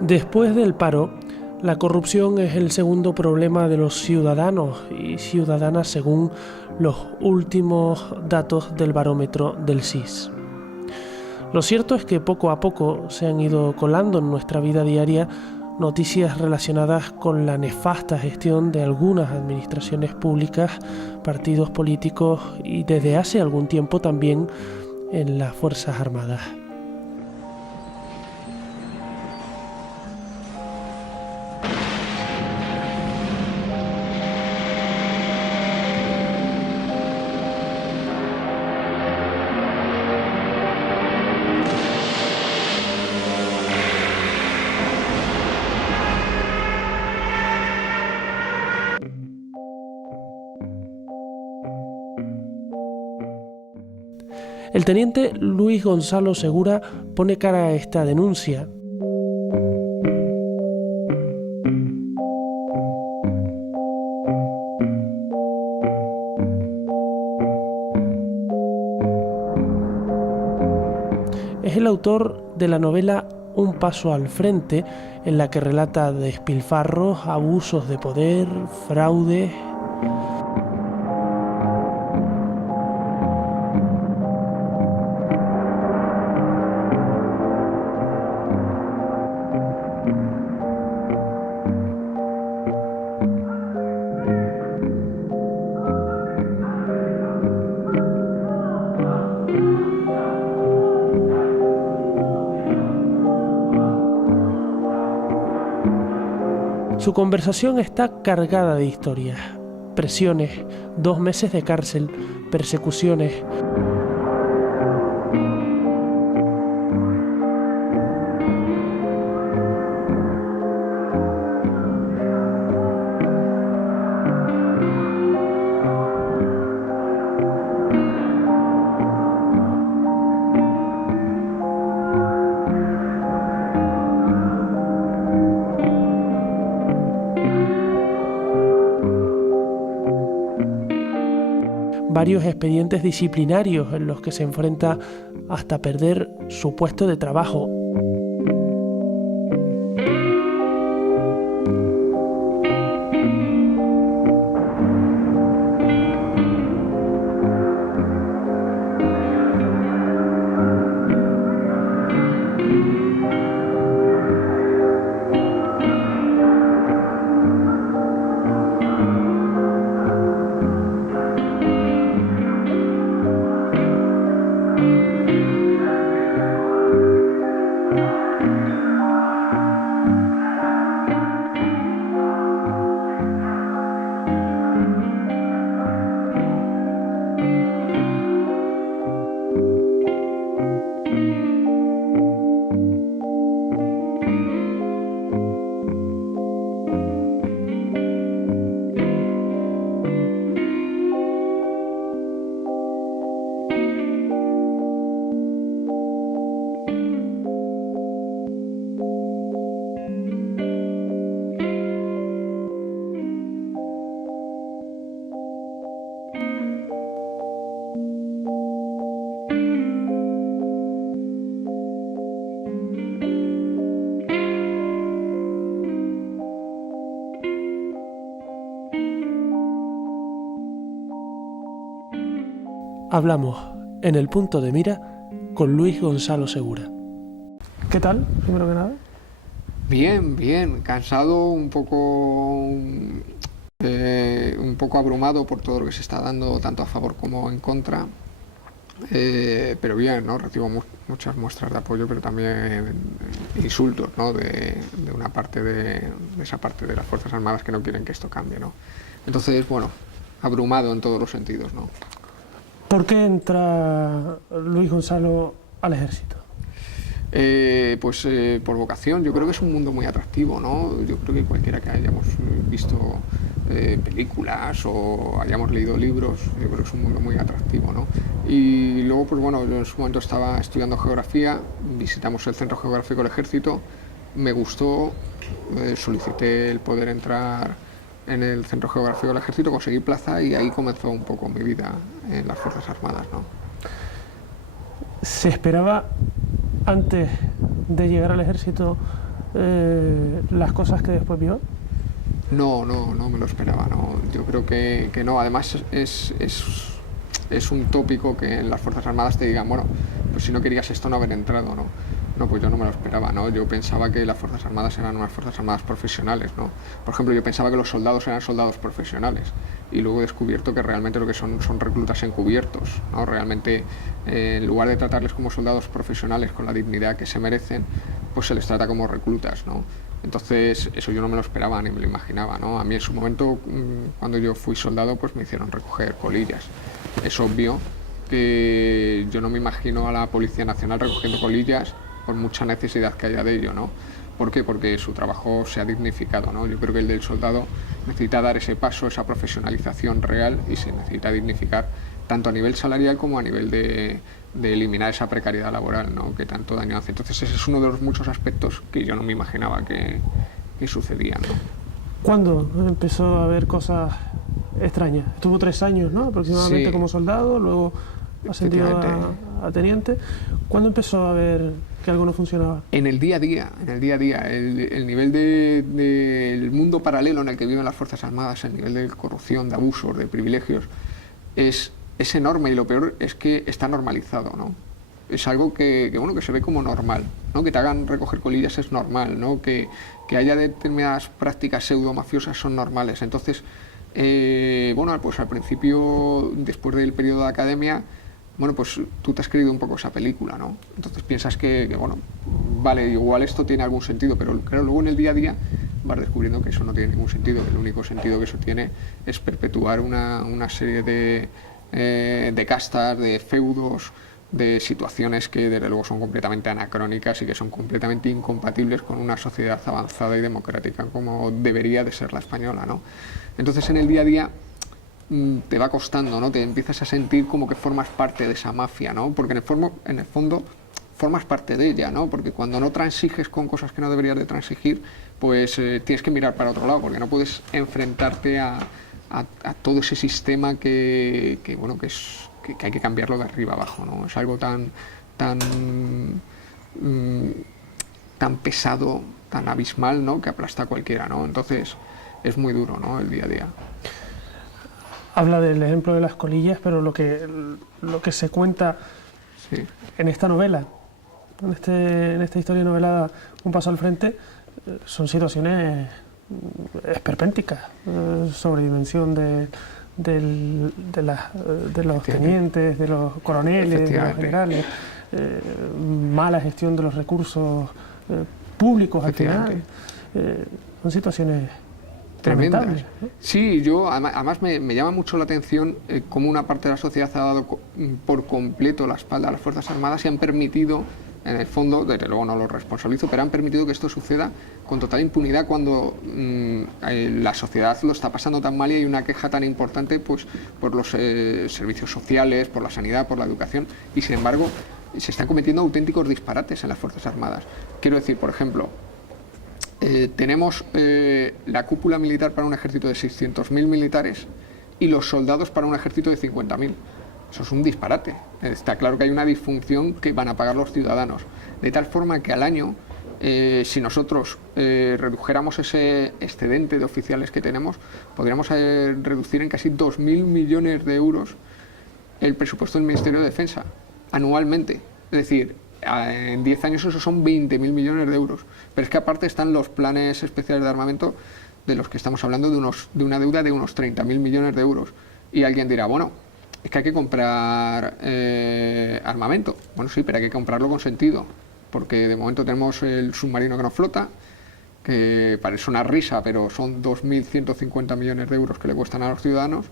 Después del paro, la corrupción es el segundo problema de los ciudadanos y ciudadanas según los últimos datos del barómetro del CIS. Lo cierto es que poco a poco se han ido colando en nuestra vida diaria noticias relacionadas con la nefasta gestión de algunas administraciones públicas, partidos políticos y desde hace algún tiempo también en las Fuerzas Armadas. El teniente Luis Gonzalo Segura pone cara a esta denuncia. Es el autor de la novela Un paso al frente, en la que relata despilfarros, abusos de poder, fraudes. Su conversación está cargada de historias, presiones, 2 meses de cárcel, persecuciones. Varios expedientes disciplinarios en los que se enfrenta hasta perder su puesto de trabajo. Hablamos en El Punto de Mira con Luis Gonzalo Segura. ¿Qué tal, primero que nada? Bien, bien. Cansado, un poco abrumado por todo lo que se está dando, tanto a favor como en contra. Pero bien, ¿no? Recibo muchas muestras de apoyo, pero también insultos, ¿no? de una parte de esa parte de las Fuerzas Armadas que no quieren que esto cambie, ¿no? Entonces, bueno, abrumado en todos los sentidos, ¿no? ¿Por qué entra Luis Gonzalo al ejército? Por vocación. Yo creo que es un mundo muy atractivo, ¿no? Yo creo que cualquiera que hayamos visto películas o hayamos leído libros, yo creo que es un mundo muy atractivo, ¿no? Y luego, pues bueno, yo en su momento estaba estudiando geografía, visitamos el Centro Geográfico del Ejército, me gustó, solicité el poder entrar en el Centro Geográfico del Ejército, conseguí plaza y ahí comenzó un poco mi vida en las Fuerzas Armadas, ¿no? ¿Se esperaba antes de llegar al ejército las cosas que después vio? No me lo esperaba, no. Yo creo que no. Además es un tópico que en las Fuerzas Armadas te digan, bueno, pues si no querías esto no haber entrado, ¿no? No, pues yo no me lo esperaba, ¿no? Yo pensaba que las Fuerzas Armadas eran unas Fuerzas Armadas profesionales, ¿no? Por ejemplo, yo pensaba que los soldados eran soldados profesionales y luego he descubierto que realmente lo que son reclutas encubiertos, ¿no? Realmente, en lugar de tratarles como soldados profesionales con la dignidad que se merecen, pues se les trata como reclutas, ¿no? Entonces, eso yo no me lo esperaba ni me lo imaginaba, ¿no? A mí en su momento, cuando yo fui soldado, pues me hicieron recoger colillas. Es obvio que yo no me imagino a la Policía Nacional recogiendo colillas por mucha necesidad que haya de ello, ¿no? ¿Por qué? Porque su trabajo se ha dignificado, ¿no? Yo creo que el del soldado necesita dar ese paso, esa profesionalización real y se necesita dignificar tanto a nivel salarial como a nivel de eliminar esa precariedad laboral, ¿no? Que tanto daño hace. Entonces ese es uno de los muchos aspectos que yo no me imaginaba que sucedían, ¿no? ¿Cuándo empezó a ver cosas extrañas? Estuvo 3 años, ¿no? Aproximadamente Sí, como soldado, luego ascendido a teniente. ¿Cuándo empezó a ver que algo no funcionaba? En el día a día, el nivel del mundo paralelo en el que viven las Fuerzas Armadas, el nivel de corrupción, de abusos, de privilegios, es enorme y lo peor es que está normalizado, ¿no? Es algo que se ve como normal, ¿no? Que te hagan recoger colillas es normal, ¿no? Que haya determinadas prácticas pseudo-mafiosas son normales. Entonces, pues al principio, después del periodo de academia, bueno, pues tú te has creído un poco esa película, ¿no? Entonces piensas que vale, igual esto tiene algún sentido, pero claro, luego en el día a día vas descubriendo que eso no tiene ningún sentido, que el único sentido que eso tiene es perpetuar una serie de castas, de feudos, de situaciones que desde luego son completamente anacrónicas y que son completamente incompatibles con una sociedad avanzada y democrática como debería de ser la española, ¿no? Entonces en el día a día te va costando, ¿no? Te empiezas a sentir como que formas parte de esa mafia, ¿no? Porque en el fondo formas parte de ella, ¿no? Porque cuando no transiges con cosas que no deberías de transigir, pues tienes que mirar para otro lado, porque no puedes enfrentarte a todo ese sistema que hay que cambiarlo de arriba abajo, ¿no? Es algo tan pesado, tan abismal, ¿no? Que aplasta a cualquiera, ¿no? Entonces es muy duro, ¿no? El día a día. Habla del ejemplo de las colillas, pero lo que se cuenta sí. En esta novela, en esta historia novelada Un paso al frente, son situaciones esperpénticas, sobredimensión de los tenientes, de los coroneles, de los generales, mala gestión de los recursos públicos al final. Son situaciones tremendas. ¿No? Sí, además me llama mucho la atención cómo una parte de la sociedad ha dado por completo la espalda a las Fuerzas Armadas y han permitido, en el fondo, desde luego no lo responsabilizo, pero han permitido que esto suceda con total impunidad cuando la sociedad lo está pasando tan mal y hay una queja tan importante pues por los servicios sociales, por la sanidad, por la educación, y sin embargo se están cometiendo auténticos disparates en las Fuerzas Armadas. Quiero decir, por ejemplo, tenemos la cúpula militar para un ejército de 600.000 militares y los soldados para un ejército de 50.000. Eso es un disparate. Está claro que hay una disfunción que van a pagar los ciudadanos. De tal forma que al año, si nosotros redujéramos ese excedente de oficiales que tenemos, podríamos reducir en casi 2.000 millones de euros el presupuesto del Ministerio de Defensa anualmente. Es decir, en 10 años eso son 20.000 millones de euros. Pero es que aparte están los planes especiales de armamento de los que estamos hablando de una deuda de unos 30.000 millones de euros. Y alguien dirá, bueno, es que hay que comprar armamento. Bueno, sí, pero hay que comprarlo con sentido. Porque de momento tenemos el submarino que nos flota, que parece una risa, pero son 2.150 millones de euros que le cuestan a los ciudadanos.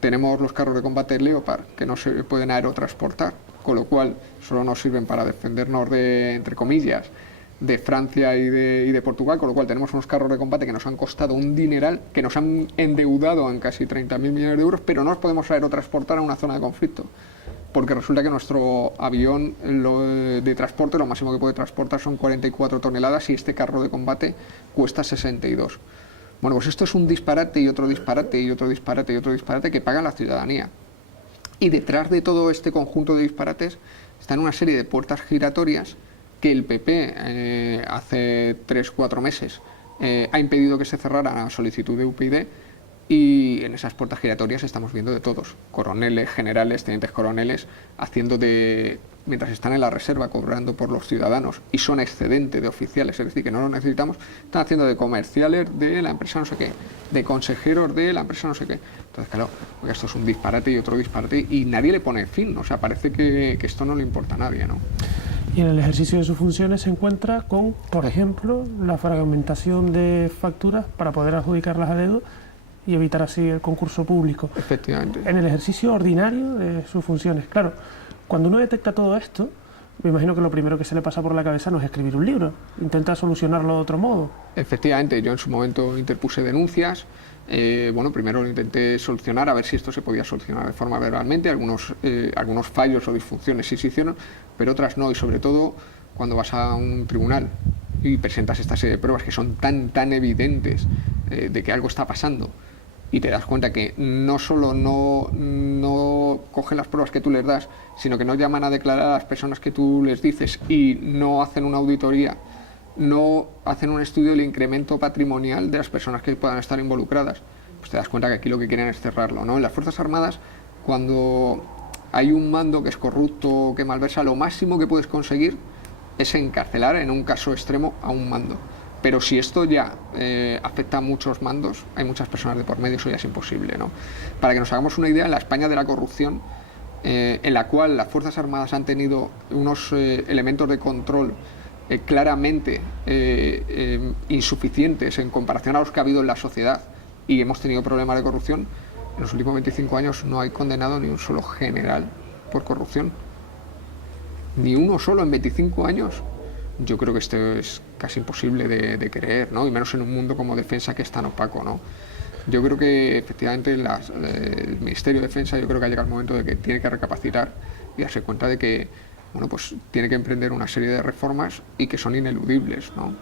Tenemos los carros de combate Leopard, que no se pueden aerotransportar, con lo cual solo nos sirven para defendernos de, entre comillas, de Francia y de Portugal, con lo cual tenemos unos carros de combate que nos han costado un dineral, que nos han endeudado en casi 30.000 millones de euros, pero no los podemos aerotransportar a una zona de conflicto, porque resulta que nuestro avión de transporte, lo máximo que puede transportar son 44 toneladas y este carro de combate cuesta 62. Bueno, pues esto es un disparate y otro disparate y otro disparate y otro disparate que paga la ciudadanía. Y detrás de todo este conjunto de disparates están una serie de puertas giratorias que el PP hace 3-4 meses ha impedido que se cerrara la solicitud de UPyD, y en esas puertas giratorias estamos viendo de todos, coroneles, generales, tenientes coroneles, haciendo de, mientras están en la reserva cobrando por los ciudadanos y son excedente de oficiales, es decir, que no lo necesitamos, están haciendo de comerciales de la empresa no sé qué, de consejeros de la empresa no sé qué. Entonces, claro, esto es un disparate y otro disparate y nadie le pone fin, o sea, parece que esto no le importa a nadie, ¿no? Y en el ejercicio de sus funciones se encuentra con, por ejemplo, la fragmentación de facturas para poder adjudicarlas a dedo y evitar así el concurso público. Efectivamente. En el ejercicio ordinario de sus funciones. Claro, cuando uno detecta todo esto, me imagino que lo primero que se le pasa por la cabeza no es escribir un libro, intenta solucionarlo de otro modo. Efectivamente, yo en su momento interpuse denuncias. Bueno, primero lo intenté solucionar, a ver si esto se podía solucionar de forma verbalmente. Algunos fallos o disfunciones sí se hicieron, pero otras no. Y sobre todo, cuando vas a un tribunal y presentas esta serie de pruebas que son tan evidentes de que algo está pasando, y te das cuenta que no solo no cogen las pruebas que tú les das, sino que no llaman a declarar a las personas que tú les dices y no hacen una auditoría, no hacen un estudio del incremento patrimonial de las personas que puedan estar involucradas, pues te das cuenta que aquí lo que quieren es cerrarlo, ¿no? En las Fuerzas Armadas, cuando hay un mando que es corrupto, que malversa, lo máximo que puedes conseguir es encarcelar en un caso extremo a un mando. Pero si esto ya afecta a muchos mandos, hay muchas personas de por medio, eso ya es imposible, ¿no? Para que nos hagamos una idea, en la España de la corrupción, en la cual las Fuerzas Armadas han tenido unos elementos de control claramente insuficientes en comparación a los que ha habido en la sociedad, y hemos tenido problemas de corrupción, en los últimos 25 años no hay condenado ni un solo general por corrupción. Ni uno solo en 25 años. Yo creo que esto es casi imposible de creer, ¿no? Y menos en un mundo como Defensa, que es tan opaco, ¿no? Yo creo que efectivamente el Ministerio de Defensa, yo creo que ha llegado el momento de que tiene que recapacitar y darse cuenta de que, bueno, pues tiene que emprender una serie de reformas y que son ineludibles, ¿no?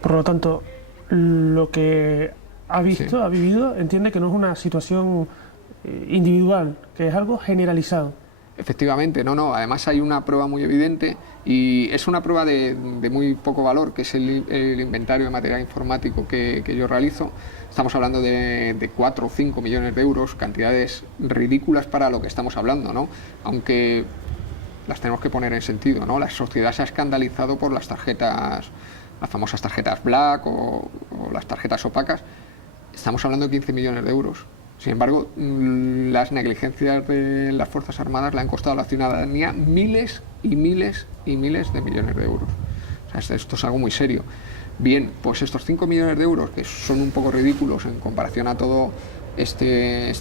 Por lo tanto, lo que ha visto, Sí. ha vivido, entiende que no es una situación individual, que es algo generalizado. Efectivamente, no. Además hay una prueba muy evidente y es una prueba de muy poco valor, que es el inventario de material informático que yo realizo. Estamos hablando de 4 o 5 millones de euros, cantidades ridículas para lo que estamos hablando, ¿no? Aunque las tenemos que poner en sentido, ¿no? La sociedad se ha escandalizado por las tarjetas, las famosas tarjetas Black o las tarjetas opacas. Estamos hablando de 15 millones de euros. Sin embargo, las negligencias de las Fuerzas Armadas le han costado a la ciudadanía miles y miles y miles de millones de euros. O sea, esto es algo muy serio. Bien, pues estos 5 millones de euros, que son un poco ridículos en comparación a todo este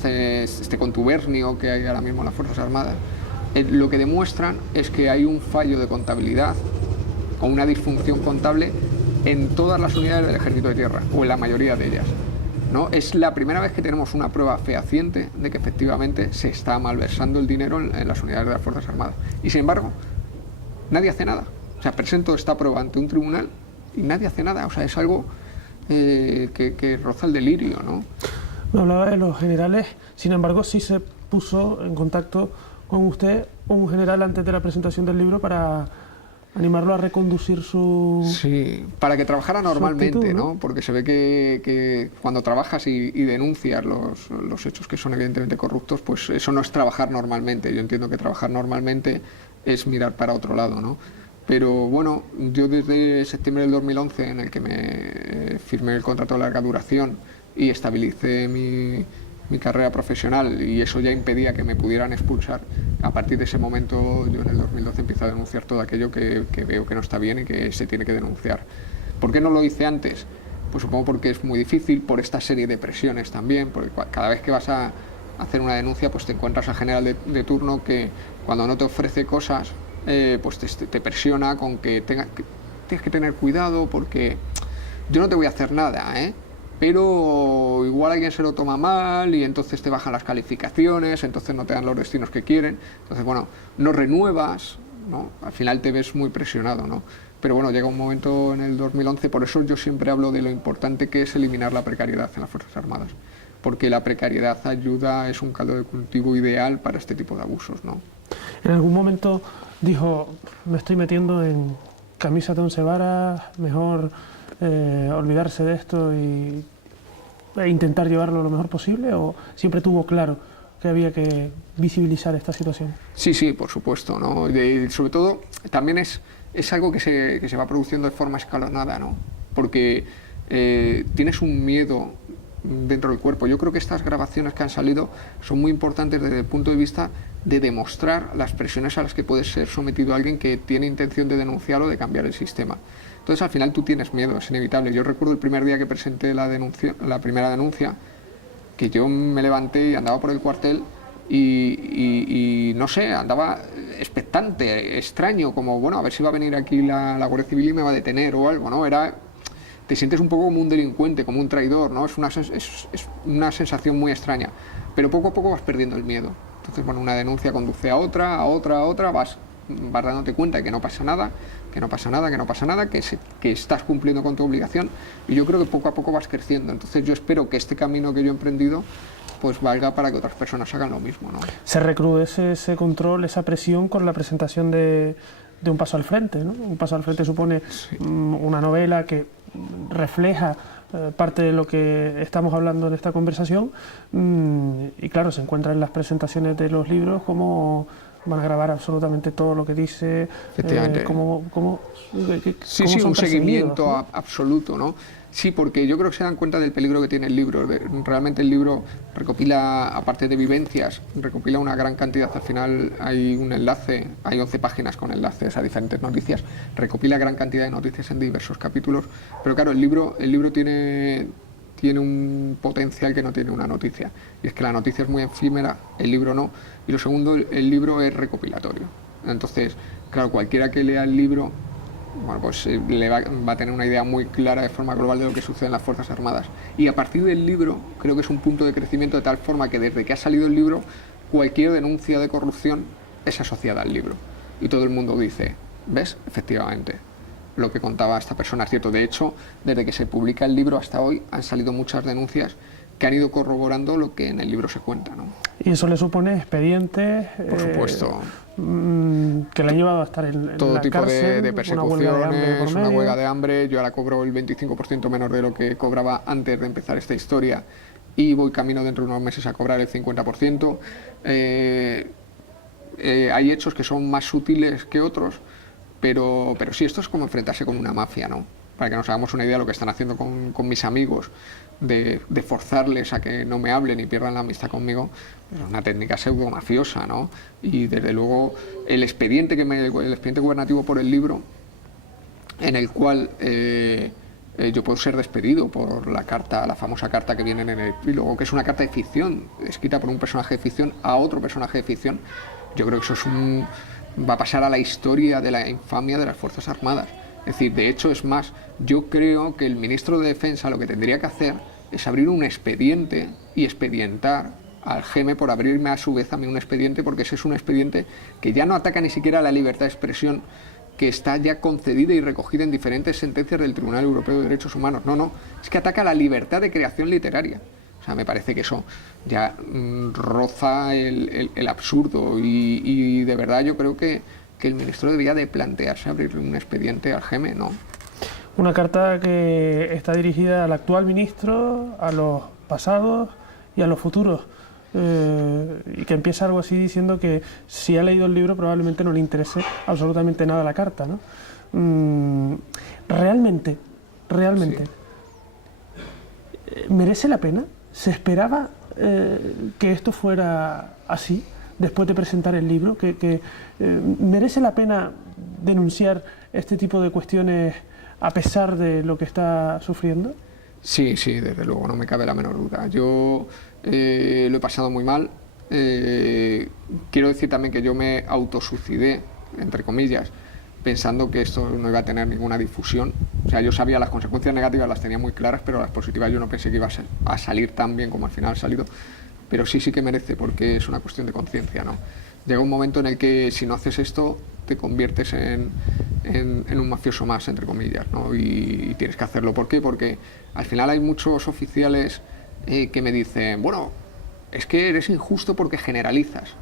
contubernio que hay ahora mismo en las Fuerzas Armadas, lo que demuestran es que hay un fallo de contabilidad o una disfunción contable en todas las unidades del Ejército de Tierra, o en la mayoría de ellas, ¿no? Es la primera vez que tenemos una prueba fehaciente de que efectivamente se está malversando el dinero en las unidades de las Fuerzas Armadas. Y sin embargo, nadie hace nada. O sea, presento esta prueba ante un tribunal y nadie hace nada. O sea, es algo que roza el delirio, ¿no? Me hablaba de los generales, sin embargo, sí se puso en contacto con usted un general antes de la presentación del libro para animarlo a reconducir su... Sí, para que trabajara normalmente, actitud, ¿no? Porque se ve que cuando trabajas y denuncias los hechos que son evidentemente corruptos, pues eso no es trabajar normalmente. Yo entiendo que trabajar normalmente es mirar para otro lado, ¿no? Pero bueno, yo desde septiembre del 2011, en el que me firmé el contrato de larga duración y estabilicé mi carrera profesional, y eso ya impedía que me pudieran expulsar, a partir de ese momento yo en el 2012 empiezo a denunciar todo aquello que veo que no está bien y que se tiene que denunciar. ¿Por qué no lo hice antes? Pues supongo porque es muy difícil, por esta serie de presiones también, porque cada vez que vas a hacer una denuncia pues te encuentras al general de turno que cuando no te ofrece cosas pues te presiona con que tienes que tener cuidado porque yo no te voy a hacer nada, pero igual alguien se lo toma mal y entonces te bajan las calificaciones, entonces no te dan los destinos que quieren, entonces bueno, no renuevas, ¿no? Al final te ves muy presionado, ¿no? Pero bueno, llega un momento en el 2011, por eso yo siempre hablo de lo importante que es eliminar la precariedad en las Fuerzas Armadas, porque la precariedad es un caldo de cultivo ideal para este tipo de abusos, ¿no? En algún momento dijo, me estoy metiendo en camisa de once varas, mejor olvidarse de esto e intentar llevarlo lo mejor posible, o siempre tuvo claro que había que visibilizar esta situación? Sí, sí, por supuesto, ¿no? Sobre todo, también es algo que se va produciendo de forma escalonada, ¿no? Porque tienes un miedo dentro del cuerpo. Yo creo que estas grabaciones que han salido son muy importantes desde el punto de vista de demostrar las presiones a las que puede ser sometido alguien que tiene intención de denunciar o de cambiar el sistema. Entonces, al final tú tienes miedo, es inevitable. Yo recuerdo el primer día que presenté la primera denuncia, que yo me levanté y andaba por el cuartel y no sé, andaba expectante, extraño, como, bueno, a ver si va a venir aquí la Guardia Civil y me va a detener o algo, ¿no? Te sientes un poco como un delincuente, como un traidor, ¿no? Es una sensación muy extraña, pero poco a poco vas perdiendo el miedo. Entonces, bueno, una denuncia conduce a otra, vas dándote cuenta de que no pasa nada, que estás cumpliendo con tu obligación, y yo creo que poco a poco vas creciendo. Entonces yo espero que este camino que yo he emprendido pues valga para que otras personas hagan lo mismo, ¿no? Se recrudece ese control, esa presión con la presentación de Un paso al frente, ¿no? Un paso al frente supone una novela que refleja parte de lo que estamos hablando en esta conversación, y claro, se encuentra en las presentaciones de los libros como van a grabar absolutamente todo lo que dice, sí, un seguimiento, ¿no? Absoluto, ¿no? Sí, porque yo creo que se dan cuenta del peligro que tiene el libro. Realmente el libro recopila, aparte de vivencias, recopila una gran cantidad. Al final hay un enlace, hay 11 páginas con enlaces a diferentes noticias, recopila gran cantidad de noticias en diversos capítulos, pero claro, el libro tiene un potencial que no tiene una noticia, y es que la noticia es muy efímera, el libro no, y lo segundo, el libro es recopilatorio. Entonces, claro, cualquiera que lea el libro, bueno, pues va a tener una idea muy clara de forma global de lo que sucede en las Fuerzas Armadas, y a partir del libro creo que es un punto de crecimiento de tal forma que desde que ha salido el libro, cualquier denuncia de corrupción es asociada al libro, y todo el mundo dice, ¿ves? Efectivamente, lo que contaba esta persona es cierto. De hecho, desde que se publica el libro hasta hoy han salido muchas denuncias que han ido corroborando lo que en el libro se cuenta, ¿no? Y eso le supone expedientes, por supuesto, que le han llevado a estar en todo la tipo cárcel, de persecuciones, una huelga de hambre. Yo ahora cobro el 25% menos de lo que cobraba antes de empezar esta historia, y voy camino dentro de unos meses a cobrar el 50%. Hay hechos que son más sutiles que otros, pero sí, esto es como enfrentarse con una mafia, ¿no? Para que nos hagamos una idea de lo que están haciendo con mis amigos, de forzarles a que no me hablen y pierdan la amistad conmigo. Es una técnica pseudo mafiosa, ¿no? Y desde luego el expediente gubernativo por el libro, en el cual yo puedo ser despedido por la famosa carta que viene en el epílogo, que es una carta de ficción, escrita por un personaje de ficción a otro personaje de ficción. Yo creo que eso va a pasar a la historia de la infamia de las Fuerzas Armadas. Es decir, de hecho, es más, yo creo que el ministro de Defensa lo que tendría que hacer es abrir un expediente y expedientar al GEME por abrirme a su vez a mí un expediente, porque ese es un expediente que ya no ataca ni siquiera a la libertad de expresión, que está ya concedida y recogida en diferentes sentencias del Tribunal Europeo de Derechos Humanos. No, es que ataca la libertad de creación literaria. O sea, me parece que eso ya roza el absurdo, y de verdad yo creo que el ministro debería de plantearse abrirle un expediente al GEME, ¿no? Una carta que está dirigida al actual ministro, a los pasados y a los futuros, y que empieza algo así diciendo que si ha leído el libro probablemente no le interese absolutamente nada la carta, ¿no? Realmente, Sí. ¿Merece la pena? ¿Se esperaba que esto fuera así después de presentar el libro? ¿Que merece la pena denunciar este tipo de cuestiones a pesar de lo que está sufriendo? Sí, desde luego, no me cabe la menor duda. Yo lo he pasado muy mal. Quiero decir también que yo me autosuicidé, entre comillas, pensando que esto no iba a tener ninguna difusión. O sea, yo sabía las consecuencias negativas, las tenía muy claras, pero las positivas yo no pensé que iba a salir tan bien como al final ha salido. Pero sí que merece, porque es una cuestión de conciencia, ¿no? Llega un momento en el que si no haces esto te conviertes en un mafioso más, entre comillas, ¿no? Y tienes que hacerlo. ¿Por qué? Porque al final hay muchos oficiales que me dicen, bueno, es que eres injusto porque generalizas.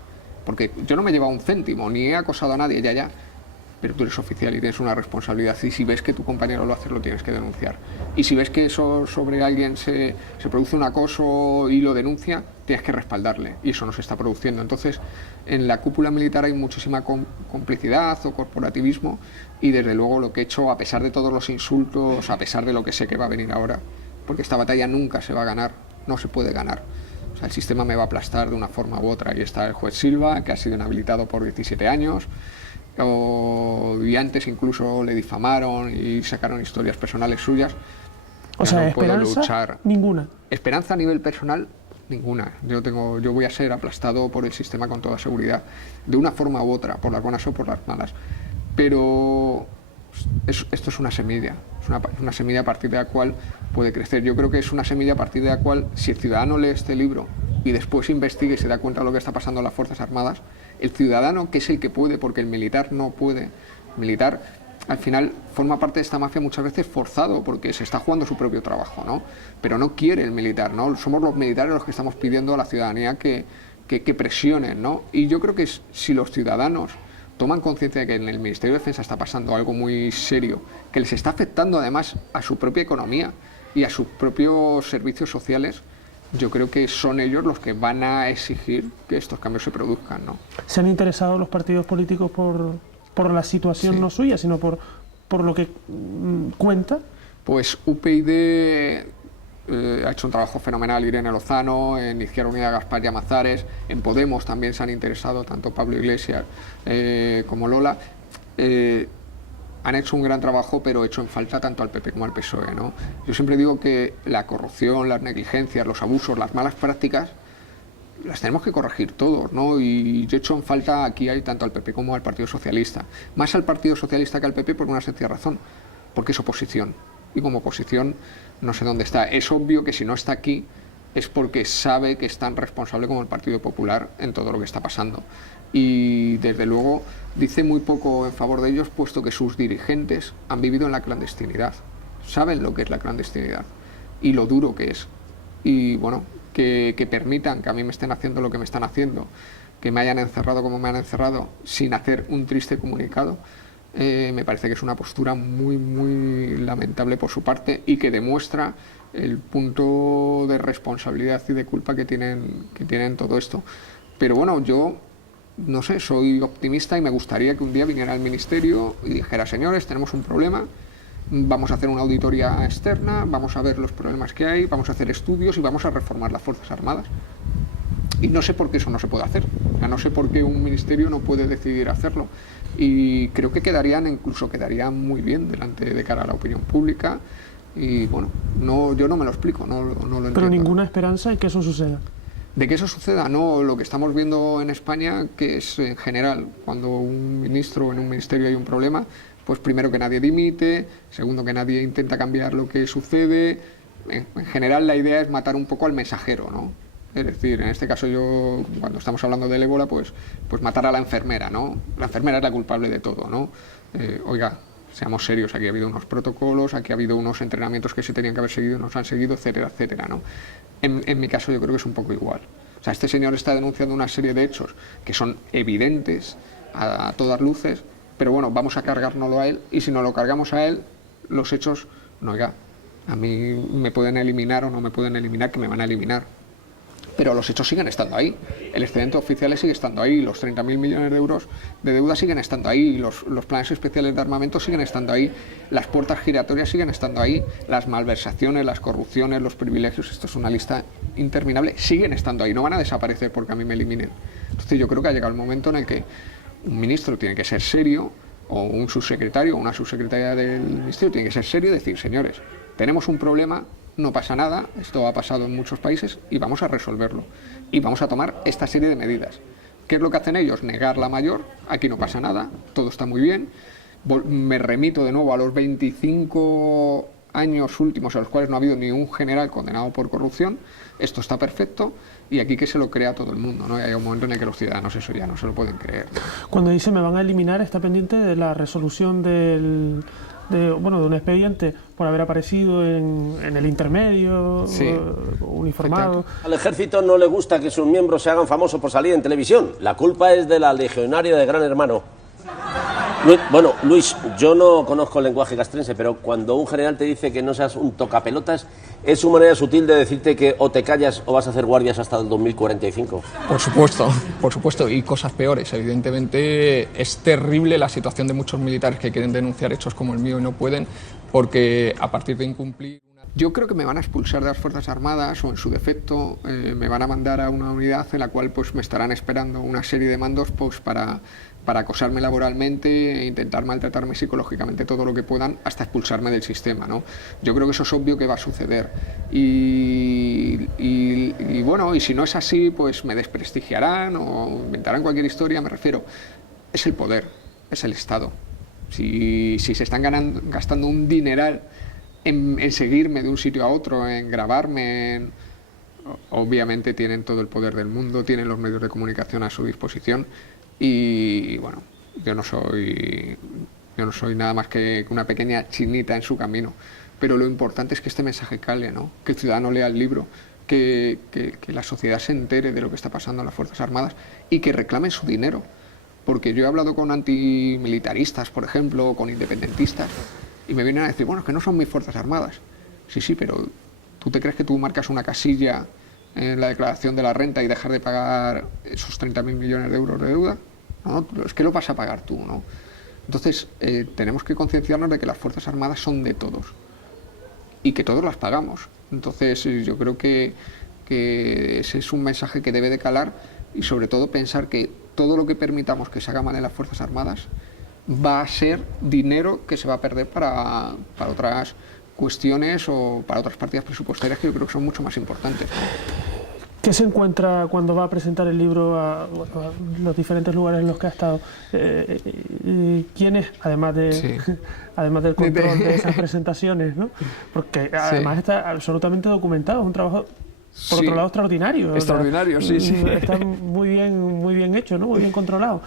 Porque yo no me he llevado un céntimo, ni he acosado a nadie, ya. pero tú eres oficial y tienes una responsabilidad, y si ves que tu compañero lo hace, lo tienes que denunciar. Y si ves que eso sobre alguien se produce un acoso y lo denuncia, tienes que respaldarle, y eso no se está produciendo. Entonces, en la cúpula militar hay muchísima complicidad o corporativismo, y desde luego lo que he hecho, a pesar de todos los insultos, a pesar de lo que sé que va a venir ahora, porque esta batalla nunca se va a ganar, no se puede ganar. O sea, el sistema me va a aplastar de una forma u otra. Y está el juez Silva, que ha sido inhabilitado por 17 años, y antes incluso le difamaron y sacaron historias personales suyas. O sea, no puedo luchar. Ninguna. Esperanza a nivel personal, ninguna. Yo voy a ser aplastado por el sistema con toda seguridad, de una forma u otra, por las buenas o por las malas. Pero esto es una semilla, una semilla a partir de la cual puede crecer. Yo creo que es una semilla a partir de la cual, si el ciudadano lee este libro y después investiga y se da cuenta de lo que está pasando en las Fuerzas Armadas, el ciudadano, que es el que puede, porque el militar no puede, militar al final forma parte de esta mafia muchas veces forzado, porque se está jugando su propio trabajo, ¿no? Pero no quiere el militar, ¿no? Somos los militares los que estamos pidiendo a la ciudadanía que presionen, ¿no? Y yo creo que si los ciudadanos toman conciencia de que en el Ministerio de Defensa está pasando algo muy serio, que les está afectando además a su propia economía y a sus propios servicios sociales, yo creo que son ellos los que van a exigir que estos cambios se produzcan, ¿no? ¿Se han interesado los partidos políticos por la situación no suya, sino por lo que cuenta? Pues UPyD ha hecho un trabajo fenomenal, Irene Lozano, en Izquierda Unida Gaspar Llamazares, en Podemos también se han interesado tanto Pablo Iglesias como Lola. Han hecho un gran trabajo, pero hecho en falta tanto al PP como al PSOE, ¿no? Yo siempre digo que la corrupción, las negligencias, los abusos, las malas prácticas, las tenemos que corregir todos, ¿no? Y yo he hecho en falta aquí hay tanto al PP como al Partido Socialista. Más al Partido Socialista que al PP por una sencilla razón, porque es oposición. Y como oposición no sé dónde está. Es obvio que si no está aquí es porque sabe que es tan responsable como el Partido Popular en todo lo que está pasando. Y desde luego dice muy poco en favor de ellos, puesto que sus dirigentes han vivido en la clandestinidad. Saben lo que es la clandestinidad y lo duro que es. Y bueno, que permitan que a mí me estén haciendo lo que me están haciendo, que me hayan encerrado como me han encerrado, sin hacer un triste comunicado, me parece que es una postura muy, muy lamentable por su parte y que demuestra el punto de responsabilidad y de culpa que tienen todo esto. Pero bueno, yo no sé, soy optimista y me gustaría que un día viniera el ministerio y dijera: señores, tenemos un problema, vamos a hacer una auditoría externa, vamos a ver los problemas que hay, vamos a hacer estudios y vamos a reformar las Fuerzas Armadas. Y no sé por qué eso no se puede hacer, o sea, no sé por qué un ministerio no puede decidir hacerlo. Y creo que quedarían muy bien de cara a la opinión pública. Y bueno, yo no me lo explico, no lo entiendo. Pero ninguna esperanza de que eso suceda. De que eso suceda, no. Lo que estamos viendo en España, que es en general, cuando un ministro o en un ministerio hay un problema, pues primero que nadie dimite, segundo que nadie intenta cambiar lo que sucede. En general la idea es matar un poco al mensajero, ¿no? Es decir, en este caso yo, cuando estamos hablando del ébola, pues matar a la enfermera, ¿no? La enfermera es la culpable de todo, ¿no? Oiga, seamos serios, aquí ha habido unos protocolos, aquí ha habido unos entrenamientos que se tenían que haber seguido, no se han seguido, etcétera, etcétera, ¿no? En mi caso yo creo que es un poco igual. O sea, este señor está denunciando una serie de hechos que son evidentes a todas luces, pero bueno, vamos a cargárnoslo a él, y si no lo cargamos a él, los hechos, no, oiga, a mí me pueden eliminar o no me pueden eliminar, que me van a eliminar. Pero los hechos siguen estando ahí, el excedente oficial sigue estando ahí, los 30.000 millones de euros de deuda siguen estando ahí, los planes especiales de armamento siguen estando ahí, las puertas giratorias siguen estando ahí, las malversaciones, las corrupciones, los privilegios, esto es una lista interminable, siguen estando ahí, no van a desaparecer porque a mí me eliminen. Entonces yo creo que ha llegado el momento en el que un ministro tiene que ser serio, o un subsecretario o una subsecretaria del ministerio tiene que ser serio y decir: señores, tenemos un problema, no pasa nada, esto ha pasado en muchos países y vamos a resolverlo. Y vamos a tomar esta serie de medidas. ¿Qué es lo que hacen ellos? Negar la mayor, aquí no pasa nada, todo está muy bien. Me remito de nuevo a los 25 años últimos en los cuales no ha habido ni un general condenado por corrupción. Esto está perfecto y aquí que se lo crea todo el mundo, ¿no? Y hay un momento en el que los ciudadanos eso ya no se lo pueden creer, ¿no? Cuando dice me van a eliminar, está pendiente de la resolución de un expediente por haber aparecido en el intermedio, sí, uniformado. Exacto. Al ejército no le gusta que sus miembros se hagan famosos por salir en televisión. La culpa es de la legionaria de Gran Hermano. Bueno, Luis, yo no conozco el lenguaje castrense, pero cuando un general te dice que no seas un tocapelotas, ¿es su manera sutil de decirte que o te callas o vas a hacer guardias hasta el 2045? Por supuesto, y cosas peores. Evidentemente es terrible la situación de muchos militares que quieren denunciar hechos como el mío y no pueden, porque a partir de incumplir... Yo creo que me van a expulsar de las Fuerzas Armadas o, en su defecto, me van a mandar a una unidad en la cual pues me estarán esperando una serie de mandos pues para acosarme laboralmente e intentar maltratarme psicológicamente todo lo que puedan hasta expulsarme del sistema, ¿no? Yo creo que eso es obvio que va a suceder y bueno, y si no es así pues me desprestigiarán o inventarán cualquier historia. Me refiero, es el poder, es el Estado. Si se están gastando un dineral en seguirme de un sitio a otro, en grabarme, obviamente tienen todo el poder del mundo, tienen los medios de comunicación a su disposición y bueno, yo no soy nada más que una pequeña chinita en su camino, pero lo importante es que este mensaje cale, ¿no? Que el ciudadano lea el libro, que la sociedad se entere de lo que está pasando en las Fuerzas Armadas y que reclamen su dinero, porque yo he hablado con antimilitaristas, por ejemplo, con independentistas, y me vienen a decir, bueno, es que no son mis Fuerzas Armadas. Sí, pero ¿tú te crees que tú marcas una casilla en la declaración de la renta y dejar de pagar esos 30.000 millones de euros de deuda? No, es que lo vas a pagar tú, ¿no? Entonces, tenemos que concienciarnos de que las Fuerzas Armadas son de todos y que todos las pagamos. Entonces, yo creo que ese es un mensaje que debe de calar y, sobre todo, pensar que todo lo que permitamos que se haga mal en las Fuerzas Armadas va a ser dinero que se va a perder para otras cuestiones o para otras partidas presupuestarias que yo creo que son mucho más importantes. ¿Qué se encuentra cuando va a presentar el libro a los diferentes lugares en los que ha estado? ¿Quiénes, además del control de esas presentaciones, ¿no? Porque además está absolutamente documentado, es un trabajo, por otro lado, extraordinario. Extraordinario, sí. Está muy bien hecho, ¿no? Muy bien controlado.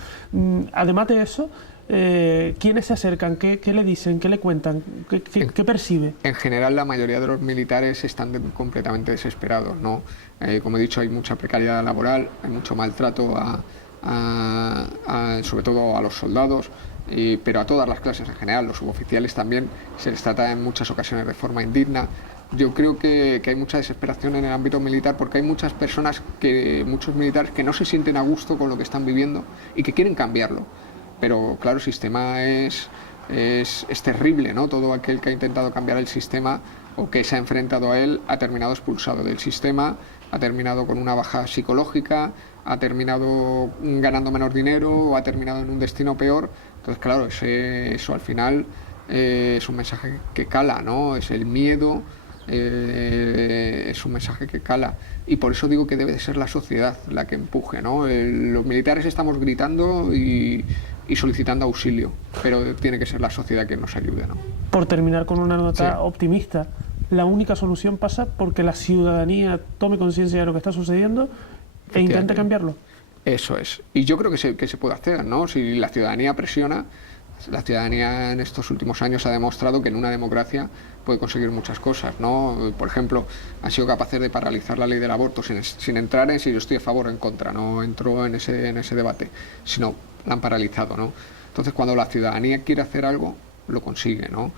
Además de eso, ¿quiénes se acercan? ¿Qué le dicen? ¿Qué le cuentan? ¿Qué percibe? En general, la mayoría de los militares están completamente desesperados, ¿no? Como he dicho, hay mucha precariedad laboral, hay mucho maltrato sobre todo a los soldados, pero a todas las clases en general, los suboficiales también, se les trata en muchas ocasiones de forma indigna. Yo creo que hay mucha desesperación en el ámbito militar porque hay muchos militares que no se sienten a gusto con lo que están viviendo y que quieren cambiarlo. Pero claro, el sistema es terrible, ¿no? Todo aquel que ha intentado cambiar el sistema o que se ha enfrentado a él ha terminado expulsado del sistema, ha terminado con una baja psicológica, ha terminado ganando menos dinero o ha terminado en un destino peor. Entonces, claro, eso al final es un mensaje que cala, ¿no? Es el miedo, es un mensaje que cala. Y por eso digo que debe de ser la sociedad la que empuje, ¿no? Los militares estamos gritando y solicitando auxilio, pero tiene que ser la sociedad que nos ayude, ¿no? Por terminar con una nota optimista, la única solución pasa porque la ciudadanía tome conciencia de lo que está sucediendo e intente cambiarlo. Eso es. Y yo creo que se puede hacer, ¿no? Si la ciudadanía presiona, la ciudadanía en estos últimos años ha demostrado que en una democracia puede conseguir muchas cosas, ¿no? Por ejemplo, han sido capaces de paralizar la ley del aborto sin entrar en si yo estoy a favor o en contra, no entro en ese debate, sino la han paralizado, ¿no? Entonces, cuando la ciudadanía quiere hacer algo, lo consigue, ¿no?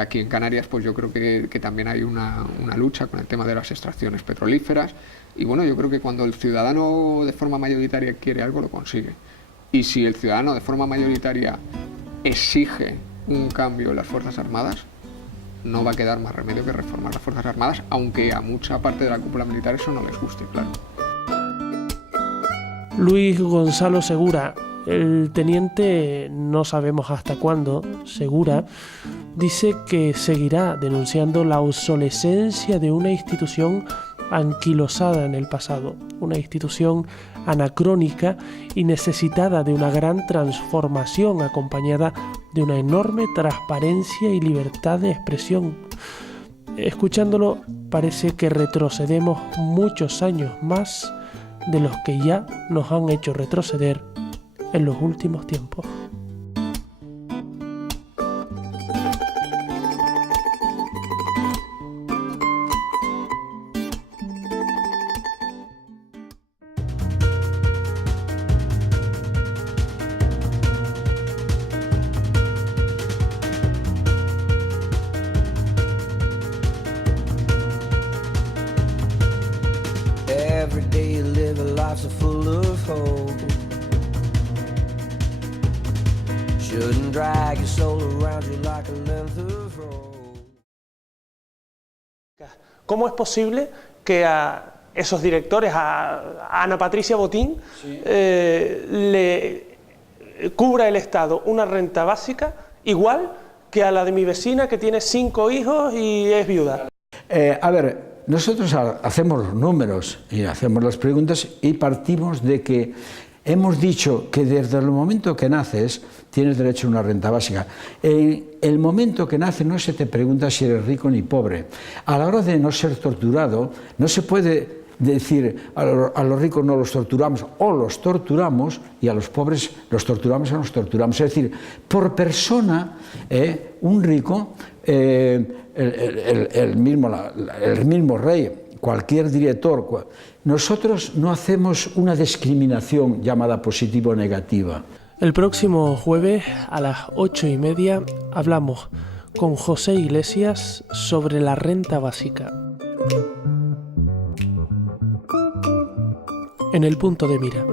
Aquí en Canarias, pues yo creo que también hay una lucha con el tema de las extracciones petrolíferas y bueno, yo creo que cuando el ciudadano de forma mayoritaria quiere algo, lo consigue. Y si el ciudadano de forma mayoritaria exige un cambio en las Fuerzas Armadas, no va a quedar más remedio que reformar las Fuerzas Armadas, aunque a mucha parte de la cúpula militar eso no les guste, claro. Luis Gonzalo Segura, el teniente, no sabemos hasta cuándo, Segura, dice que seguirá denunciando la obsolescencia de una institución anquilosada en el pasado, una institución anacrónica y necesitada de una gran transformación acompañada de una enorme transparencia y libertad de expresión. Escuchándolo, parece que retrocedemos muchos años más de los que ya nos han hecho retroceder en los últimos tiempos. are full of hope. Shouldn't drag your soul around you like a length of rope. ¿Cómo es posible que a esos directores, a Ana Patricia Botín, le cubra el Estado una renta básica igual que a la de mi vecina que tiene 5 hijos y es viuda? A ver, nosotros hacemos los números y hacemos las preguntas y partimos de que hemos dicho que desde el momento que naces tienes derecho a una renta básica. En el momento que naces no se te pregunta si eres rico ni pobre. A la hora de no ser torturado, no se puede decir a los ricos no los torturamos o los torturamos y a los pobres los torturamos o nos torturamos. Es decir, por persona, un rico, el mismo rey, cualquier director, nosotros no hacemos una discriminación llamada positiva o negativa. El próximo jueves a las 8:30 hablamos con José Iglesias sobre la renta básica. En el punto de mira.